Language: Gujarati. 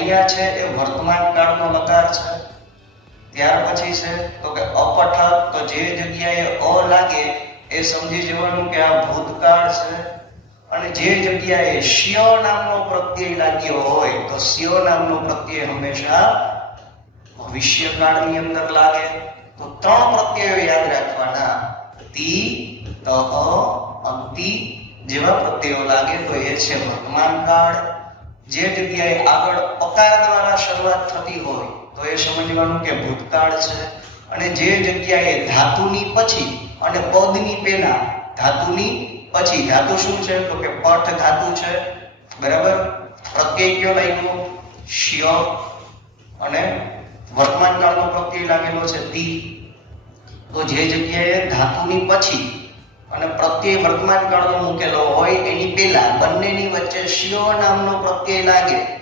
અહીંયા છે એ વર્તમાન કાળનો લકાર છે. ત્યાર પછી છે તો કે અપઠ, તો જે જગ્યાએ અ લાગે એ સમજી જવાનું કે આ ભૂતકાળ છે. અને જે જગ્યાએ શ્ય નામનો પ્રત્યય લાગ્યો હોય તો સ્ય નામનો પ્રત્યય હંમેશા ભવિષ્યકાળની અંદર લાગે. તો ત્રણ પ્રત્યયો યાદ રાખવાના. તિ, તહ, અંતિ જેવા પ્રત્યયો લાગે તો એ છે વર્તમાન કાળ. જે જગ્યાએ આગળ પકાર દ્વારા શરૂઆત થતી હોય તો એ સમજવાનું કે ભૂતકાળ છે. અને જે જગ્યાએ ધાતુની પછી અને પદની પહેલા, ધાતુની પછી, ધાતુ શું છે તો કે પઠ ધાતુ છે, બરાબર. પ્રત્યય કયો લાગ્યો? શ્ય. અને વર્તમાન કાળનો પ્રત્યય લાગેલો છે તિ. તો જે જગ્યાએ ધાતુની પછી અને પ્રત્યય વર્તમાન કાળનો મૂકેલો હોય એની પહેલા બંનેની વચ્ચે શ્ય નામનો પ્રત્યય લાગે